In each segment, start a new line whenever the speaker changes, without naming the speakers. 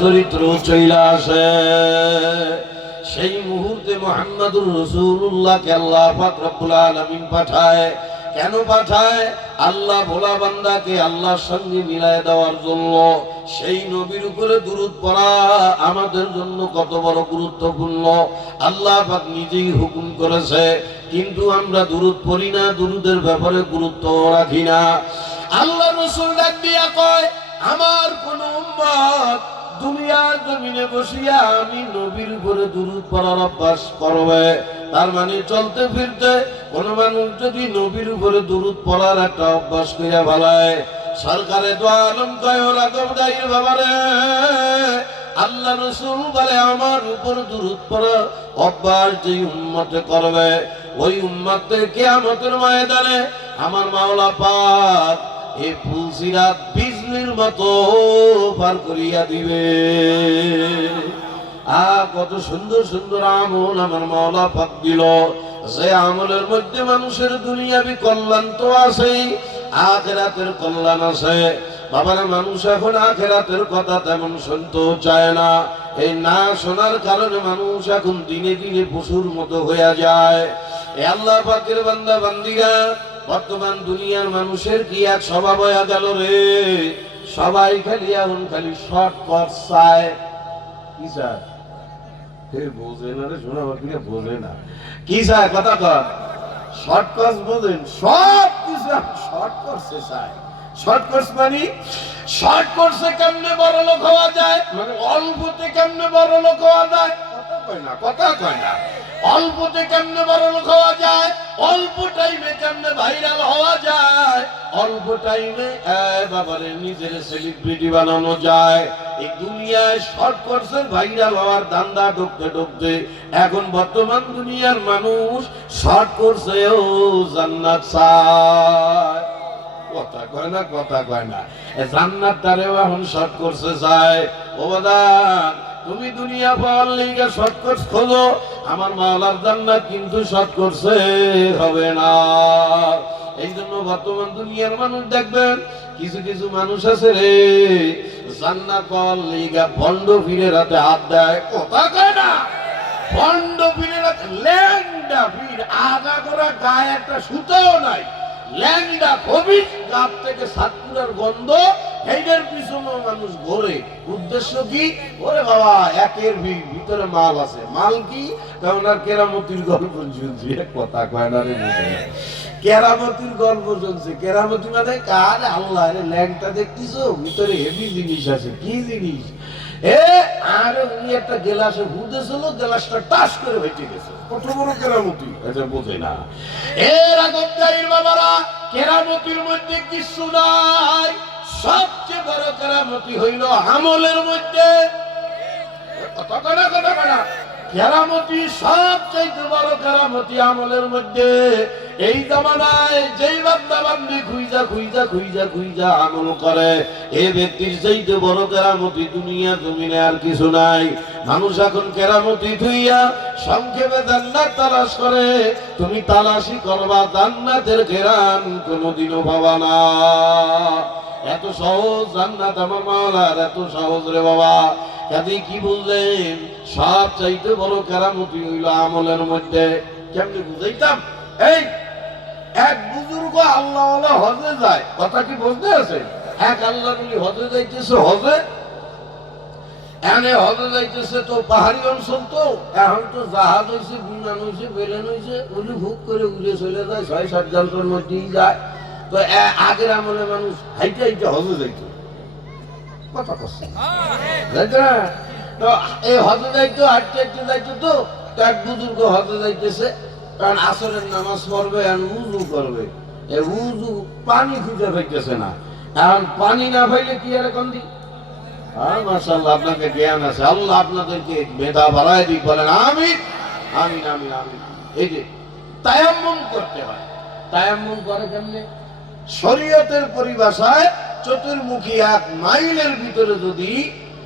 চরিত্র চইলা আসে। সেই মুহূর্তে মোহাম্মদুর রসুল্লাহকে আল্লাহ আলামিন পাঠায়। কেন পাঠায়? আল্লাহ ভোলা বান্দাকে আল্লাহর সঙ্গে মিলায় দেওয়ার জন্য। সেই নবীর উপরে দুরুদ পড়া আমাদের জন্য কত বড় গুরুত্বপূর্ণ। আল্লাহ পাক নিজেই হুকুম করেছে, কিন্তু আমরা দুরুদ পড়ি না, দুরুদের ব্যাপারে গুরুত্ব রাখি না। আল্লাহ রসুল ডাক দিয়া কয়, আমার কোন দুনিয়ার জমিনে বসিয়া আমি নবীর উপরে দুরুদ পড়ার অভ্যাস করবে। তার মানে চলতে ফিরতে কোন মানুষ যদি নবীর উপরে দুরুদ পড়ার একটা অভ্যাস করিয়া ভালায় সরকারে তো আলম কয় ওরা কবদাইর বাবারে, আল্লাহ রসুল বলে, আমার উপর দুরুদ পড়া অভ্যাস যে উম্মতে করবে, ওই উম্মতে কেয়ামতের ময়দানে আমার মাওলা পাক এ ফুলসিরাত বিজলির মতো পার করিয়া দিবে। আ কত সুন্দর সুন্দর আমল আমার মাওলা পাক দিল। যে আমলের মধ্যে মানুষের দুনিয়াবি কল্যাণ তো আছেই, আখেরাতের কল্যাণ আছে। বাবার মানুষ এখন আখেরাতের কথা তেমন শুনতেও চায় না। এই না শোনার কারণে মানুষ এখন দিনে দিনে পশুর মতো হয়ে যায়। আল্লাহ পাকের বান্দা বান্দিরা বর্তমান দুনিয়ার মানুষের কি এক স্বভাব হয়ে গেল রে? সবাই খালি এখন খালি শর্টকট চায়। কি চায়? বোঝে না রে বোঝে না। কি চায়? কথা বোঝেন? চায়। মানে? যায়? মানে যায়? কথা কয় না, কথা কয় না। অল্পতে কেমনে লোক হওয়া যায়? অল্প টাইমে কেমনে ভাইরাল হওয়া যায়? অল্প টাইমে বাবারে, নিজের সেলিব্রিটি বানানো যায়। এই দুনিয়ায় শর্ট কোর্সের ভাইরাল হওয়ার দান্দা ঢুকতে ঢুকতে এখন বর্তমান দুনিয়ার মানুষ শর্ট কোর্সেও জান্নাত চায়। কথা কয় না, কথা কয় না। জান্নাত তারেও এখন শর্ট কোর্সে যায়। ও বাদান তুমি দুনিয়া পাওয়ার লিগে শর্ট কোর্স খোঁজো। আমার মাওলার জান্নাত কিন্তু শর্ট হবে না। এই জন্য বর্তমান দুনিয়ার মানুষ দেখবেন, কিছু কিছু মানুষ আছে রে, জান্নাত পাওয়ার লিগা ভণ্ড ফিরে রাতে হাত দেয়, কথা কয় না। ভণ্ড ফিরে রাতে ল্যাংডা ফির আগা করা গায়ে একটা সুতাও নাই। ল্যাংডা কবির গাছ থেকে সাতপুরার গন্ধ, হেইডের পিছনে মানুষ ঘোরে। উদ্দেশ্য কি? ওরে বাবা, একের ভিতরে মাল আছে। মাল কি? কারণ আর কেরামতির গল্প শুনছি। কথা কয় না রে কেরামতির গল্প শুনছে। কেরামতি মানে কার? আল্লাহ রে ল্যাংটা দেখতিছো? ভিতরে হেভি জিনিস আছে। কি জিনিস? এ আরে উনি একটা গেলাসে হুদেছিল গেলাসটা টাস করে ভেটে গেছে। কত বড় কেরামতি? এটা বোঝে না। এর আগমদারির বাবারা কেরামতির মধ্যে কিছু নাই। সবচেয়ে বড় কেরামতি হইল আমলের মধ্যে। কথা কনা কথা কনা কেরামতি সবচাইতে বড় কেরামতি আমলের মধ্যে। এই জামানায় যেই বান্দা বান্দি খুইজা খুইজা খুইজা খুইজা আর তুমি তালাশি করবা, জান্নাতের কেরান কোনোদিনও পাবা না। এত সহজ জান্নাত আমার মাওলার, এত সহজ রে বাবা। কাজে কি বললেন? সব চাইতে বড় কেরামতি হইল আমলের মধ্যে। কেমনি বুঝাইতাম? এই এক বুজুর্গ আল্লাহ হজে যায়। কথা কি বুঝতে আছে? এক আল্লাহ বলি, হজে যাইতেছে হজে? এনে হজে যাইতেছে তো পাহাড়ি অঞ্চল তো। এখন তো জাহাজ হয়েছে বিমান হয়েছে বেলেন হয়েছে উলি ভুক করে উড়ে চলে যায়, ছয়, সাত যন্ত্রের মধ্যেই যায়। তো আগের আমলে মানুষ হাইটে হাইটে হজে যাইত। কথা না? তো এই হজে যাইতো, হাঁটতে হাঁটতে যাইতো তো এক বুজুর্গ হজে যাইতেছে। কারণ আসরের নামাজ পড়বে আর উজু করবে। এই উজু পানি খুঁজে পাইতেছে না। কারণ পানি না পাইলে কি আর এখন হ্যাঁ মাশাআল্লাহ, আপনাকে জ্ঞান আছে। আল্লাহ আপনাদেরকে মেধা বাড়ায় দিক, বলেন আমিন আমিন আমিন আমিন। এই যে, তায়াম্মুম করতে হয়। তায়াম্মুম করে কেমনে? শরীয়তের পরিভাষায় চতুর্মুখী এক মাইলের ভিতরে যদি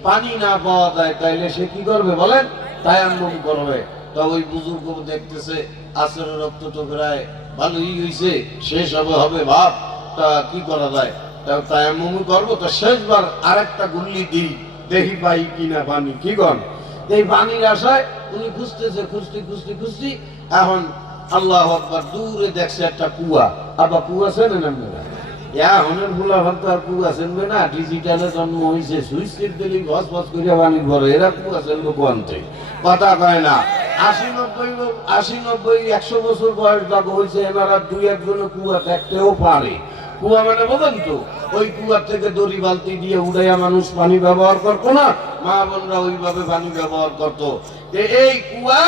পানি না পাওয়া যায়, তাইলে সে কি করবে বলেন? তায়াম্মুম করবে। তবে ওই বুজুর্গ দেখতেছে আসরের রক্ত তো প্রায় ভালোই হইছে, শেষ হবে হবে, ভাব। তা কি করা যায়? তা তায়াম্মুম করব। তো শেষবার আরেকটা গুল্লি দিই, দেখি পাই কিনা পানি। কি কন? এই পানির আশায় উনি খুঁজতেছে, খুঁজতে খুঁজতে খুঁজতে এখন আল্লাহ আকবার দূরে দেখছে একটা কুয়া। আবার কুয়া চেনেন আপনারা? এখনের ফুলা ভাত আর কুয়া চেনবে না? ডিজিটালে জন্ম হয়েছে সুইচ টিপ দিলি, বস বস করে পানি ভরে, এরা কুয়া চেনবে কোয়ান্তে কথা কয় না। আশি নব্বই আশি নব্বই একশো বছর বয়স যাকে হয়েছে এনারা দুই একজনে কুয়া দেখতেও পারে। কুয়া মানে বোঝেন তো ওই কুয়ার থেকে দড়ি বালতি দিয়ে উড়াইয়া মানুষ পানি ব্যবহার করতো না মা বোনরা ওইভাবে পানি ব্যবহার করতো। যে এই কুয়া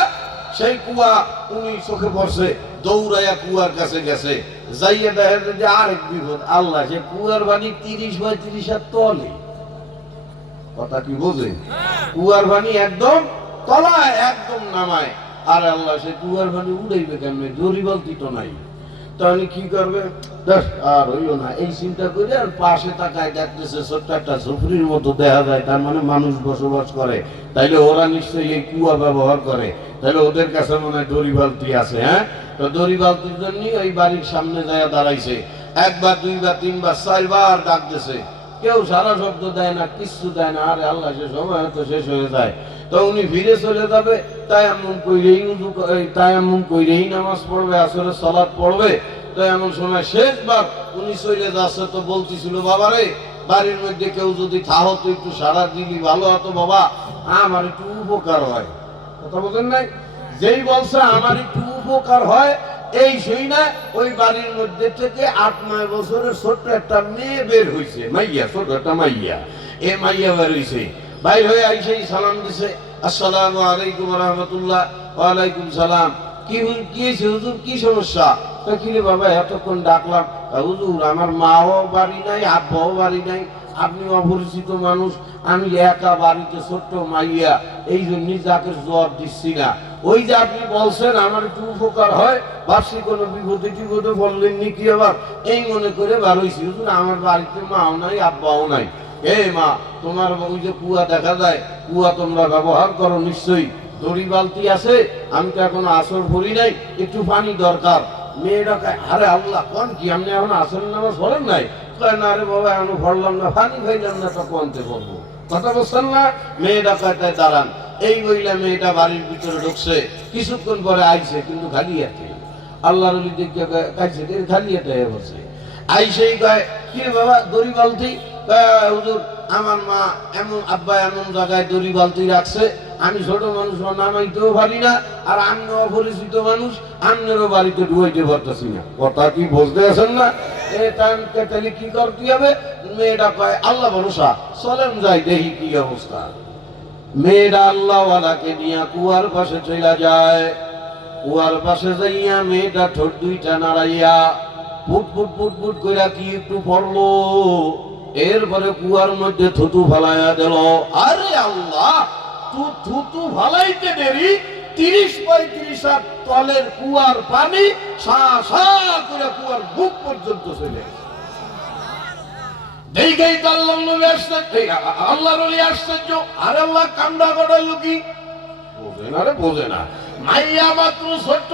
সেই কুয়া উনি চোখে পড়ছে দৌড়াইয়া কুয়ার কাছে গেছে। যাইয়া দেখে যে আরেক বিপদ আল্লাহ সে কুয়ার পানি তিরিশ বা তিরিশ আর তলে। কথা কি বোঝে? কুয়ার পানি একদম একদম নামায়। আর আল্লাহ, সে উড়াইবে নাই। তাহলে কি করবে? আর না। এই চিন্তা করে আর পাশে তাকায় দেখতেছে ছোট্ট একটা ঝুপড়ির মতো দেখা যায়। তার মানে মানুষ বসবাস করে। তাইলে ওরা নিশ্চয়ই এই কুয়া ব্যবহার করে। তাহলে ওদের কাছে মনে হয় দড়ি বালতি আছে হ্যাঁ? তো দড়ি বালতির জন্য ওই বাড়ির সামনে যায় দাঁড়াইছে। একবার, দুইবার, তিনবার, চারবার ডাক দিছে। কেউ সারা শব্দ দেয় না, কিচ্ছু দেয় না, আরে আল্লাহ সে সময় হয়তো শেষ হয়ে যায়। তো উনি ফিরে চলে যাবে তাই এমন কইরেই এই তাই এমন কইরেই নামাজ পড়বে আসলে সালাত পড়বে। তো এমন সময় শেষবার উনি চলে যাচ্ছে তো বলতেছিল, বাবা রে, বাড়ির মধ্যে কেউ যদি থাহো তো একটু সারা দিলি ভালো হতো বাবা, আমার একটু উপকার হয়। কথা বলেন নাই? যেই বলছে, আমার একটু উপকার হয় এই সেই না ওই বাড়ির মধ্যে থেকে আট, নয় বছরের ছোট্ট একটা মেয়ে বের হয়েছে মাইয়া ছোট একটা মাইয়া। এ মাইয়া বের হইছে। বাইর হয়ে আইসেই সালাম দিছে। আসসালাম আলাইকুম রহমতুল্লাহ ওয়ালাইকুম সালাম। কি কি হয়েছে হুজুর, কি সমস্যা? তো কি রে বাবা, এতক্ষণ ডাকলাম। হুজুর, আমার মাও বাড়ি নাই, আব্বাও বাড়ি নাই। আপনি অপরিচিত মানুষ, আমি একা বাড়িতে ছোট্ট মাইয়া। এই জন্যই যাকে জবাব দিচ্ছি না। ওই যে আপনি বলছেন আমার একটু উপকার হয় ভাবছি কোনো বিপদে টিপদে বললেন নি কি আবার? এই মনে করে বার হয়েছি আমার বাড়িতে মাও নাই আব্বাও নাই। এ মা তোমার ওই যে কুয়া দেখা যায় কুয়া তোমরা ব্যবহার করো নিশ্চয়ই। দড়ি বালতি আছে আমি তো এখন আসর ভরি নাই একটু পানি দরকার। মেয়েটা কয়, আরে আল্লাহ কোন কি? আপনি এখন আসর নামাজ পড়েন নাই? না রে বাবা এখন ভরলাম না পানি খাইলাম না তো কোনতে পড়ব কথা বলছেন না? মেয়েটা কয় তাই দাঁড়ান। এই বইলা মেয়েটা বাড়ির ভিতরে ঢুকছে, কিছুক্ষণ পরে আইছে কিন্তু খালি আছে আল্লাহ অলি দেখে কাইছে খালি এটা বসে। আইসেই কয়, কি বাবা, দড়ি বালতি? হুজুর, আমার মা এমন, আব্বা এমন জায়গায় দড়ি বালতি রাখছে, আমি ছোট মানুষ নামাইতেও পারি না, আর আমি অপরিচিত মানুষ আন্যেরও বাড়িতে ঢুকাইতে পারতেছি না। কথা কি বুঝতে আছেন না? তাহলে কি করতে হবে? মেয়েটা কয়, আল্লাহ ভরসা, চলেন যাই, দেখি কি অবস্থা। মেয়েটা আল্লাহওয়ালাকে নিয়ে কুয়ার পাশে চলে যায়। কুয়ার পাশে যাইয়া মেয়েটা ঠোঁট দুইটা নাড়াইয়া ফুট ফুট ফুট ফুট কইরা কি একটু পড়ল। এরপরে কুয়ার মধ্যে থুতু ফালাইয়া দিল, আরে আল্লাহ, তু থুতু ফালাইতে দেরি? তিরিশ পঁয়ত্রিশ তলের কুয়ার পানি সা সা করে কুয়ার বুক পর্যন্ত চলে গেছে। দেখেই তো আল্লাহ নবী আসছেন। এই আ- আ- আল্লাহর আশ্চর্য আর আল্লাহ কান্দা করাইলো কি? বোঝে না রে, বোঝে না। মাইয়া মাত্র ছোট্ট।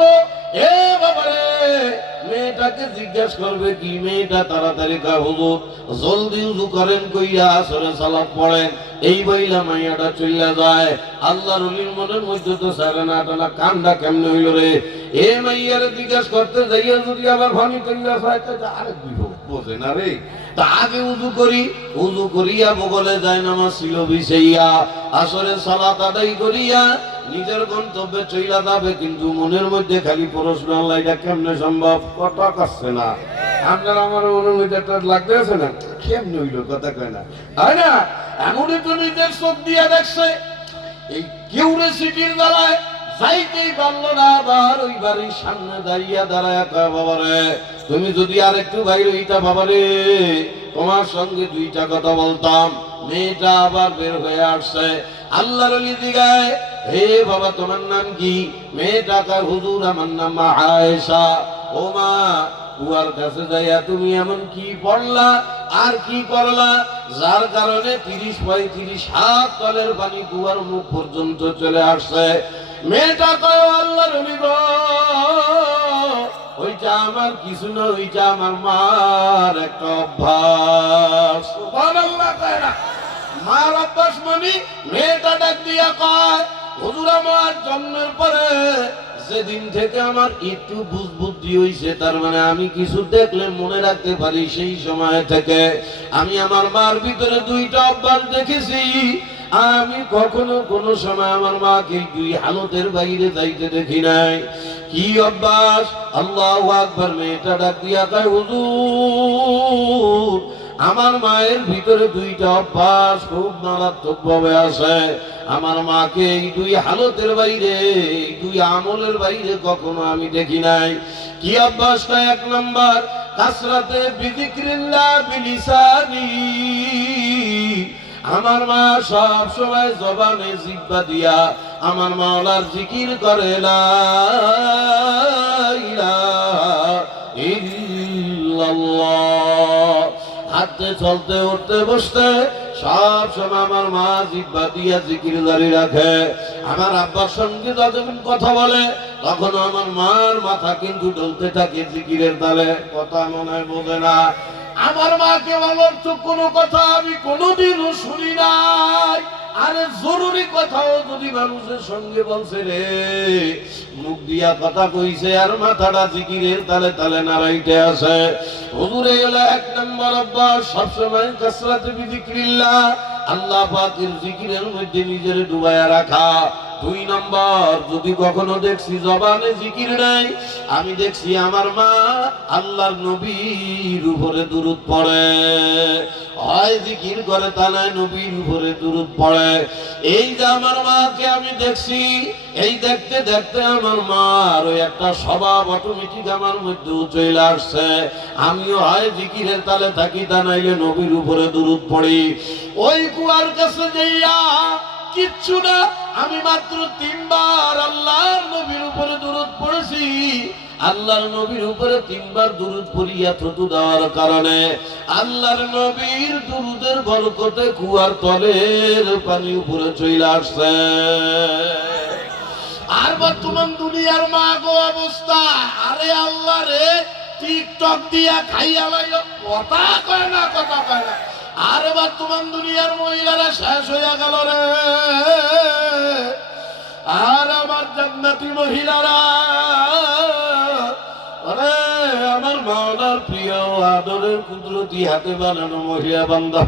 এ বাবারে, মেয়েটাকে জিজ্ঞেস করবে কি মেয়েটা তাড়াতাড়ি কা হুজুর, জলদি উজু করেন কইয়া আসরে সালাত পড়েন। এই বইলা মাইয়াটা চইলা যায়। আল্লাহর অলির মনের মধ্যে তো সারে না টানা কান্দা কেমনে হইল রে? এ মাইয়ারে জিজ্ঞেস করতে যাইয়া যদি আবার ভানি চাইতে আরেক বিপদ। বোঝে না রে। তা উজু করি, উজু করিয়া বগলে যায় নামাজ ছিল বিছাইয়া আসরে সালাত আদায় করিয়া নিজের গন্তব্যে চইলা যাবে, কিন্তু মনের মধ্যে খালি প্রশ্ন, আল্লাহ, এটা কেমনে সম্ভব? কথা করছে না। আপনার আমার মনের মধ্যে একটা লাগতে আছে না? কেমনে হইল? কথা কয় না। হয় না? এমনই তো নিজের চোখ দিয়া দেখছে, এই কিউরিয়াসিটির দ্বারায় যাইতেই পারল না, আবার ওই বাড়ির সামনে দাঁড়িয়ে দাঁড়ায় কয়, বাবারে, তুমি যদি আর একটু বাইরে হইতা, বাবারে, তোমার সঙ্গে দুইটা কথা বলতাম। মেয়েটা আবার বের হয়ে আসছে। আল্লাহর দিগায় হে বাবা, তোমার নাম কি? মেয়েটা কয়, হুজুর, আমার নাম মা আয়েশা। ও মা, কুয়ার কাছে যাইয়া তুমি এমন কি পড়লা? আর কি করলা যার কারণে তিরিশ পঁয়ত্রিশ হাত তলের পানি কুয়ার মুখ পর্যন্ত চলে আসছে। মেয়েটা কয় আল্লাহ রবি ওইটা আমার কিছু না, ওইটা আমার মার একটা অভ্যাস। মার অভ্যাস মানি মেয়েটা ডাক দিয়া কয়, হুজুর, আমার জন্মের পরে যেদিন থেকে আমার একটু বুদ্ধি হইছে, তার মানে আমি কিছু দেখলে মনে রাখতে পারি সেই সময় থেকে আমি আমার মার ভিতরে দুইটা অভ্যাস দেখেছি আমি কখনো কোনো সময় আমার মাকে দুই হালতের বাইরে যাইতে দেখি নাই। কি অভ্যাস? আল্লাহ আকবার, মেয়েটা ডাক দিয়া কয়, হুজুর, আমার মায়ের ভিতরে দুইটা অভ্যাস খুব মারাত্মক ভাবে আছে। আমার মাকে এই দুই হালতের বাইরে, এই দুই আমলের বাইরে কখনো আমি দেখি নাই। কি অভ্যাসটা এক নম্বর? কাসরাতে বিদিক্রিল্লা বিলিসানি। আমার মা সব সময় জবানে জিব্বা দিয়া আমার মাওলার জিকির করে না হাঁটতে, চলতে, উঠতে, বসতে সব সময় আমার মা জিব্বা দিয়া জিকির দাঁড়িয়ে রাখে। আমার আব্বার সঙ্গে যখন কথা বলে তখন আমার মার মাথা কিন্তু ডলতে থাকে জিকিরের তালে। কথা মনে বোঝে না। আমার মাকে অনর্থক কোনো কথা আমি কোনোদিনও শুনি নাই। আরে জরুরি কথাও যদি মানুষের সঙ্গে বলছে রে, মুখ দিয়া কথা কইছে আর মাথাটা জিকিরের তালে তালে নাড়াইতে আছে হুজুরে এলো এক নম্বর অভ্যাস, সবসময় কাসরাতে বিজিক্রিল্লাহ। আল্লাহ পাকের জিকিরের মধ্যে নিজের ডুবায়া রাখা। দুই নম্বর, যদি কখনো দেখছি জবানে জিকির নাই, আমি দেখছি আমার মা আল্লাহর নবীর উপরে দুরুদ পড়ে। হয় জিকির করে তা নয়, নবীর উপরে দুরুদ পড়ে। এই যে আমার মাকে আমি দেখছি, এই দেখতে দেখতে আমার মার ওই একটা স্বভাব অটোমেটিক আমার মধ্যে চলে আসছে। আমিও হয় জিকিরের তালে থাকি, তা নাইলে নবীর উপরে দুরুদ পড়ি। ওই কুয়ার কাছে যাইয়া কিচ্ছু না আমি মাত্র তিনবার আল্লাহর নবীর উপরে দূরত পড়েছি। আল্লাহর নবীর উপরে তিনবার দুরুদ পড়িয়া থতু দেওয়ার কারণে আল্লাহর নবীর দুরুদের বরকতে কুয়ার তলের পানি উপরে চলে আসছে। আর বর্তমান দুনিয়ার মা গো অবস্থা, আরে আল্লাহ রে, টিকটক দিয়া খাইয়া লাইল, কথা কয় না, কথা কয় না। আর বর্তমান দুনিয়ার মহিলারা শেষ হইয়া গেল রে। আর আমার জান্নাতি মহিলারা আমার মাওলার প্রিয় আদরের কুদরতি হাতে বানানো মহিলা বান্দা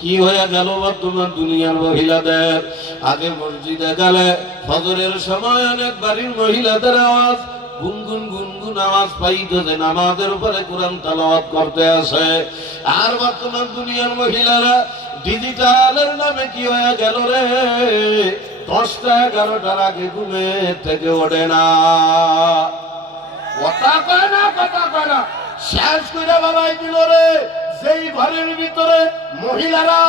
কি হয়ে গেল বর্তমান দুনিয়ার মহিলাদের? আগে মসজিদে গেলে ফজরের সময় অনেক বাড়ির মহিলাদের আওয়াজ, গুনগুন গুনগুন আওয়াজ পাইতো যে নামাজের উপরে কোরআন তালাওয়াত করতে আসে। আর বর্তমান দুনিয়ার মহিলারা ডিজিটালের নামে কি হয়ে গেল রে? দশটা এগারোটার আগে ঘুমে থেকে ওঠে না। কথা কয় না, কথা কয় না। শেষ করে বাবাই দিল রে সেই ঘরের ভিতরে মহিলারা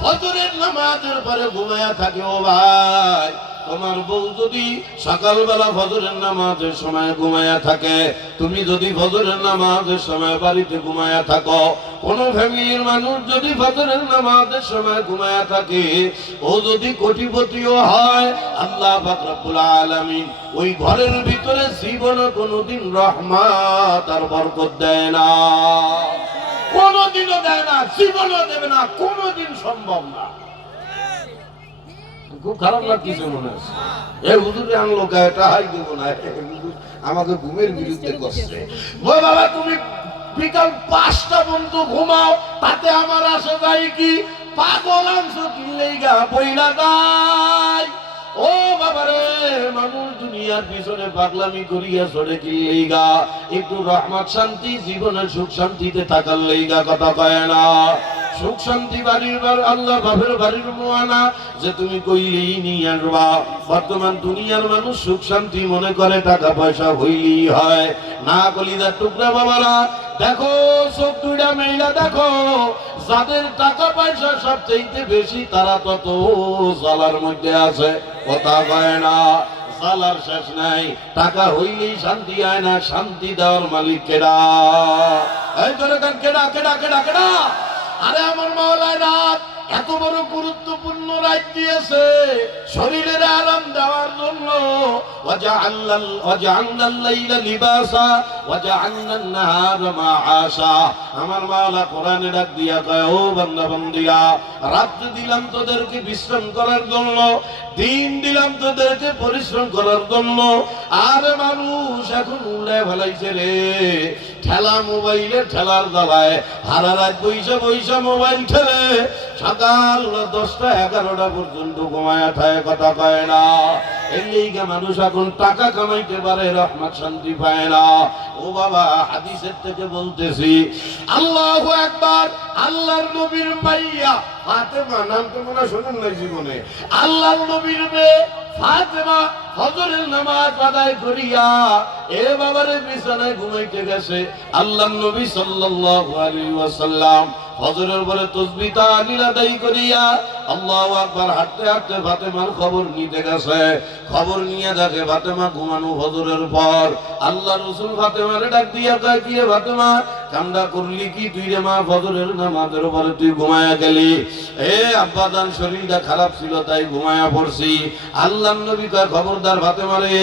ফজরের নামাজের পরে ঘুমায়া থাকে ও ভাই। তোমার বউ যদি সকালবেলা ফজরের নামাজের সময় ঘুমায়া থাকে, তুমি যদি ফজরের নামাজের সময় বাড়িতে ঘুমায়া থাকো, কোন ফ্যামিলির মানুষ যদি ফজরের নামাজের সময় ঘুমায়া থাকে, ও যদি কোটিপতিও হয়, আল্লাহ পাক রব্বুল আলামিন ওই ঘরের ভিতরে জীবনে কোনোদিন রহমত আর বরকত দেয় না। কোনোদিনও দেয় না, জীবনও দেবে না, কোনোদিন সম্ভব না। খুব খারাপ লাগতেছে মনে হচ্ছে এ হুজুরে আনলো না আমাকে ঘুমের বিরুদ্ধে ও বাবা, তুমি বিকাল পাঁচটা ঘুমাও, তাতে আমার যাই কি? পাগল কিনলেই গা বইলা যায়। ও বাবারে মানুষ দুনিয়ার পিছনে পাগলামি করিয়া চড়ে কিনলেই একটু রহমত শান্তি, জীবনে সুখ শান্তিতে থাকার লেগা কথা কয় না। সুখ শান্তি বাড়ির বার, আল্লাহ বাপের বাড়ির মোয়ানা যে তুমি কইলেই নিয়ে আসবা। বর্তমান দুনিয়ার মানুষ সুখ শান্তি মনে করে, টাকা পয়সা হইলেই হয়। না কলিদার টুকরা বাবারা, দেখো সব দুইটা মেয়েরা দেখো, যাদের টাকা পয়সা সবচেয়ে বেশি, তারা তত জ্বালার মধ্যে আছে। কথা কয় না, জ্বালার শেষ নাই। টাকা হইলেই শান্তি হয় না, শান্তি দেওয়ার মালিক কেডা? এই তোরে কেডা কেডা কেডা কেডা? আরে আমার মাওলায় রাত এত বড় গুরুত্বপূর্ণ রাত দিয়েছে শরীরের আরাম দেওয়ার জন্য। আমার দিলাম তোদেরকে বিশ্রাম করার জন্য, দিন দিলাম তোদেরকে পরিশ্রম করার জন্য, আর মানুষ এখন উল্লে ভালাইছে রে। ঠেলা মোবাইলে ঠেলার দালায় হারা রাত বৈশা বৈশা মোবাইল ঠেলে। সকাল দশটা এগারোটা পর্যন্ত ঘুমায় ঠায় কথা কয় না। এই মানুষ এখন টাকা কামাইতে পারে, রহমত, শান্তি পায় না। ও বাবা, হাদিসের থেকে বলতেছি, আল্লাহ একবার আল্লাহর নবীর মাইয়া ফাতেমা, নাম তো মনে শোনেন না জীবনে। আল্লাহর নবীর মেয়ে ফাতেমা নামাজ আদায় করিয়া এ বাবারে বিছানায় ঘুমাইতে গেছে। আল্লাহর নবী সাল্লাল্লাহু আলাইহি ওয়াসাল্লাম হজরের পরে করিয়া আল্লাহু আকবার হাঁটতে হাঁটতে ফাতেমার খবর নিতে গেছে। খবর নিয়ে দেখে ফাতেমা ঘুমানো হজরের পর আল্লাহ রসুল ফাতেমারে ডাক দিয়া কয় কি ফাতেমা কামডা করলি কি? তুই রে মা, ফজরের নামাজের পরে তুই ঘুমায়া গেলি। এ আব্বাদান শরীরটা খারাপ ছিল, তাই ঘুমায়া পড়ছি। আল্লাহ নবী কয় খবরদার ফাতেমা রে,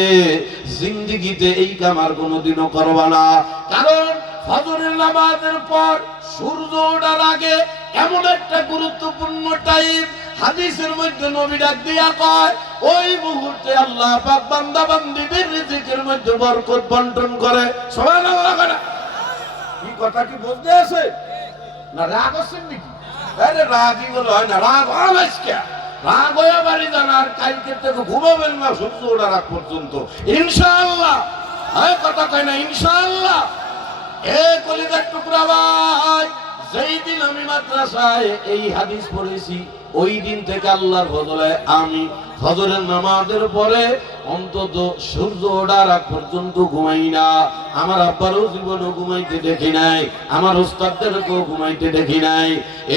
জিন্দিগিতে এই কাম আর কোনোদিনও করবা না। কারণ ফজরের নামাজের পর সূর্য ওঠার আগে এমন একটা গুরুত্বপূর্ণ টাইম হাদিসের মধ্যে নবী ডাক দিয়া কয়, ওই মুহূর্তে আল্লাহ পাক বান্দা বান্দিদের রিজিকের মধ্যে বরকত বন্টন করে। সুবহানাল্লাহ করে কি কথা কি বুঝতে আছে? না রাগ আছেন নাকি? আরে রাগই বলে হয় না, রাগ হন আজকে। রাগ হয়ে বাড়ি যান আর কালকে থেকে ঘুমাবেন না, সূর্য ওঠার আগ পর্যন্ত। ইনশাআল্লাহ। হ্যাঁ কথা কয় না, ইনশাআল্লাহ। এ কলিজার টুকরা ভাই। যেই দিন আমি মাদ্রাসায় এই হাদিস পড়েছি, ওই দিন থেকে আল্লাহর বদলে আমি ফজরের নামাজের পরে অন্তত সূর্য ওঠার আগ পর্যন্ত ঘুমাই না। আমার আব্বারও জীবনও ঘুমাইতে দেখি নাই, আমার উস্তাদদেরকেও ঘুমাইতে দেখি নাই।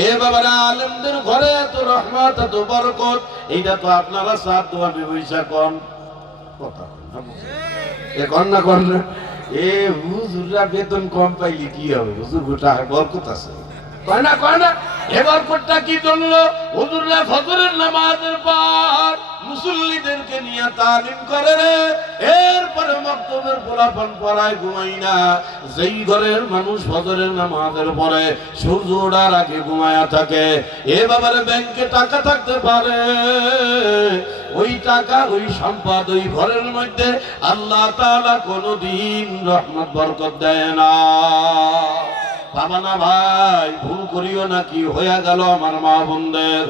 এ বাবারা, আলেমদের ঘরে এত রহমত, এত বরকত, এইটা তো আপনারা সাত দোয়া বৈশা কন। কথা কন না কন এ হুজুররা বেতন কম পাইলে কি হবে? হুজুর গোটা বরকত আছে। কয় না কয় না? এ বরকতটা কি জন্য? হুজুররা ফজরের নামাজের পর মুসল্লিদেরকে নিয়ে তালিম করে রে। এরপরে মক্তবের পোলাপন পড়ায় ঘুমাই না। যেই ঘরের মানুষ ফজরের নামাজের পরে সূর্য ওঠার আগে ঘুমায়া থাকে, এ বাবারে ব্যাংকে টাকা থাকতে পারে। ওই টাকা, ওই সম্পদ ওই ঘরের মধ্যে আল্লাহ তাআলা কোনোদিন রহমত, বরকত দেয় না। না ভাই, ভুল করিও নাকি হয়ে গেল আমার মা বোনদের।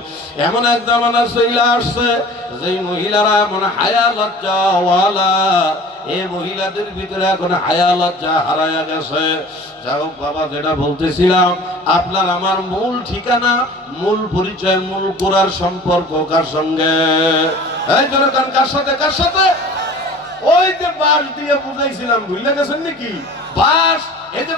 এমন এক জামানা শৈলা আসছে, যেই মহিলারা এমন হায়া লজ্জা ওয়ালা এই মহিলাদের ভিতরে এখন হায়া লজ্জা হারায়া গেছে। যাই বাবা, যেটা বলতেছিলাম, আপনার আমার মূল ঠিকানা, মূল পরিচয়, মূল কোরআর সম্পর্ক কার সঙ্গে? এই কার সাথে কার সাথে? ওই যে বাস দিয়ে বুঝাইছিলাম, ভুলে গেছেন নাকি? বাস এই যে